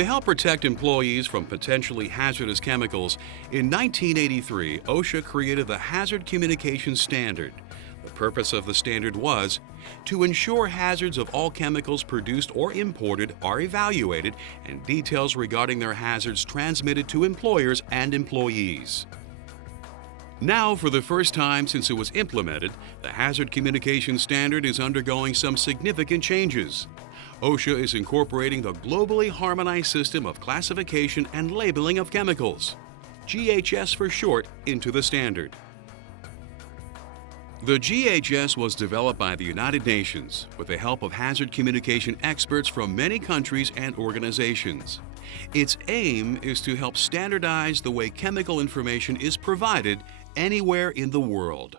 To help protect employees from potentially hazardous chemicals, in 1983, OSHA created the Hazard Communication Standard. The purpose of the standard was to ensure hazards of all chemicals produced or imported are evaluated and details regarding their hazards transmitted to employers and employees. Now, for the first time since it was implemented, the Hazard Communication Standard is undergoing some significant changes. OSHA is incorporating the globally harmonized system of classification and labeling of chemicals, GHS for short, into the standard. The GHS was developed by the United Nations with the help of hazard communication experts from many countries and organizations. Its aim is to help standardize the way chemical information is provided anywhere in the world.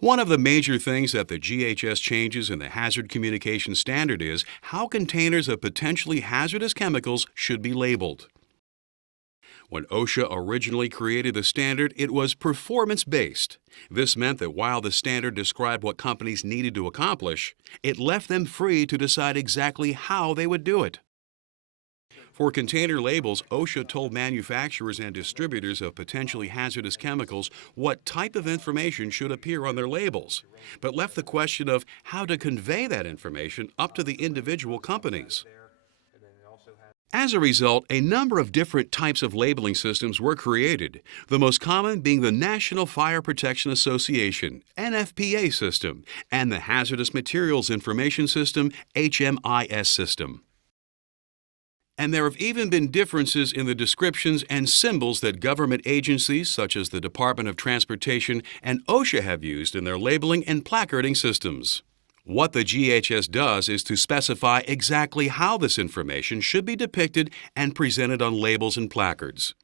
One of the major things that the GHS changes in the Hazard Communication Standard is how containers of potentially hazardous chemicals should be labeled. When OSHA originally created the standard, it was performance-based. This meant that while the standard described what companies needed to accomplish, it left them free to decide exactly how they would do it. For container labels, OSHA told manufacturers and distributors of potentially hazardous chemicals what type of information should appear on their labels, but left the question of how to convey that information up to the individual companies. As a result, a number of different types of labeling systems were created, the most common being the National Fire Protection Association, NFPA system, and the Hazardous Materials Information System, HMIS system. And there have even been differences in the descriptions and symbols that government agencies such as the Department of Transportation and OSHA have used in their labeling and placarding systems. What the GHS does is to specify exactly how this information should be depicted and presented on labels and placards.